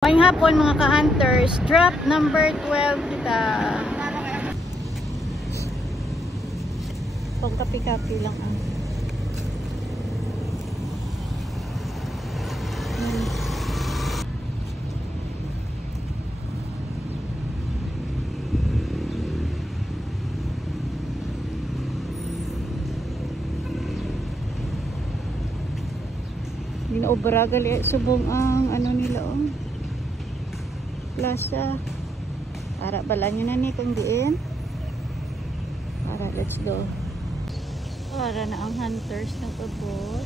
Ngayong hapon mga ka-hunters, drop number 12 kita. Pang kapi-kapi lang. Ginaobra gali subong ang ano nila plaza. Para bala nyo na ni kung diin. Para let's go. Para na ang hunters nag-abot.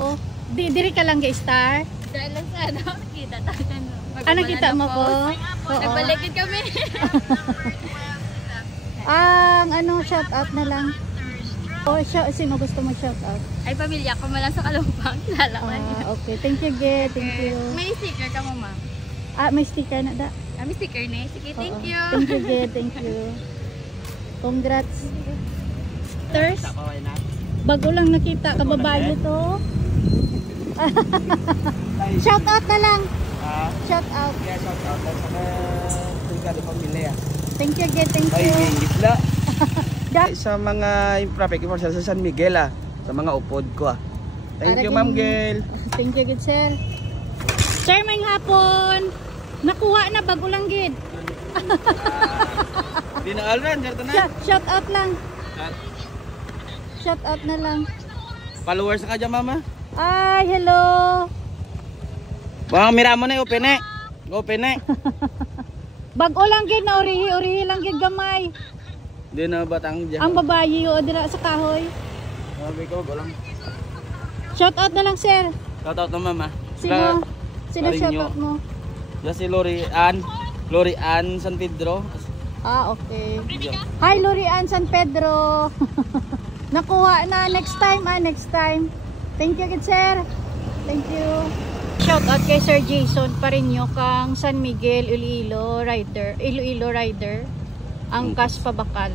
Oh, diri ka lang ga-star? Dahil lang sa ano, nakita tayo. Ano kita mo po? Nagbalikid kami. Ang ano, shout out na lang. Oh, sino gusto mo shout out? Ay, pamilya ko malang sa Kalumpang. Lalaman. Okay. Thank you, Ge. Thank you. May sticker ka mo, ma'am. May sticker na da. May sticker na. Sige, thank you. Thank you, Ge. Thank you. Congrats. Thurs. Bago lang nakita. Kababayo to. Shout out na lang. Shout out. Yeah, shout out. Sa mga pamilya. Thank you, Ge. Thank you. Sa mga traffic enforcer sa San Miguel sa mga upod ko Thank you, Ma'am Gail. Thank you, good sir. Sir, may hapon. Nakuha na bago lang gid. Di na alran, sir na. Shout out lang. Shout out na lang. Followers ka dyan, Mama? Ay, hello. Baka mira mo na open eh. Open eh. Bago lang gid na urihi lang gid gamay. Di na batang dyan. Ang babayi o dira sa kahoy. Sabi ko, walang. Shout out na lang, sir. Shout out na, Mama. Sino shout out mo? Diyan si Lori Ann San Pedro. Okay. Hi, Lori Ann San Pedro. Nakuha na. Next time. Thank you, good sir. Thank you. Shout out kay Sir Jason Parinyo kang San Miguel, Iloilo Rider. Ang Kaspa Bakal.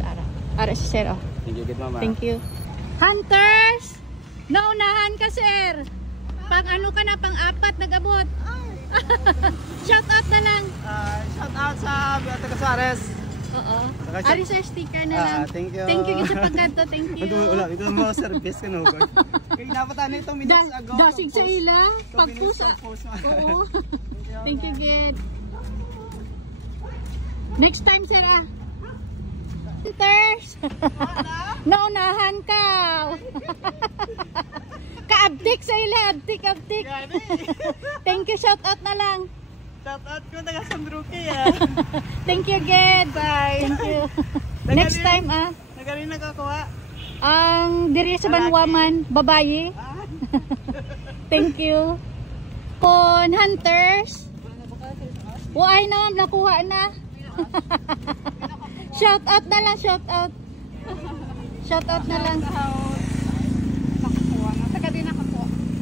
Ara si sir. Thank you, good Mama. Thank you. Hunters! Naunahan ka, sir. Pang ano ka na, pang apat nag-abot. Shout out na lang. Shout out sa Beata Casares. Oo. Ari sir, sticker na lang. Thank you. Thank you sa pagganto. Thank you. Wala, ito mo service ka no. Kaya dapat ano ito minutes ago. Dasig sa ilang pagpusa. Oo. Thank you, Ged. Next time, sir Hunters! Naunahan ka! Kaabdik sa ila, abdik. Thank you, shout out na lang. Shout out ko taga Sandruki Thank you, Ged. Bye. Thank you. Next time Nagaling nakakuha. Ang diri sa Banwaman, babayi. Thank you. Pon Hunters. Why na nakuha na. Shout out na lang, shout out. Shout out na lang.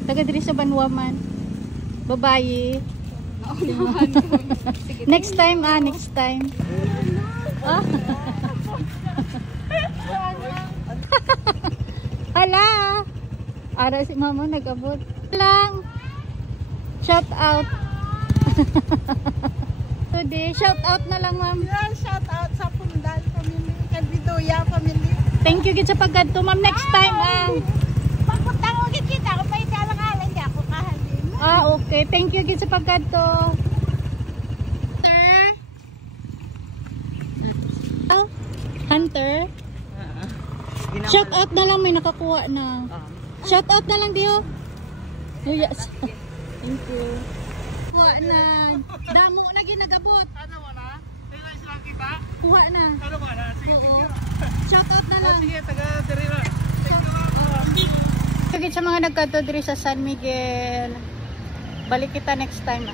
Taga diri sa Banwaman. Babayi. Next time. Hala. Ara si mama nag-abot. Lang. Shout out. Today, shout out na lang, ma'am. Yeah, shout out sa Pundal family, Kalbidoya family. Thank you gid sa paggadto, ma'am. Next time Pagpunta ko gid kita, kung may dalang-alang di ako kahalin. Okay. Thank you gid sa paggadto. Hunter. Shout out na lang, may nakakuha na. Shout out na lang diyo. Yes. Thank you. Kuha na. Damo na ginagabot. Ano mo na? Ito isang kita? Kuha na. Ano mo na? Oo. Shout out na lang. Sige, taga Terira. Sige sa mga nagkadto diri sa San Miguel. Balik kita next time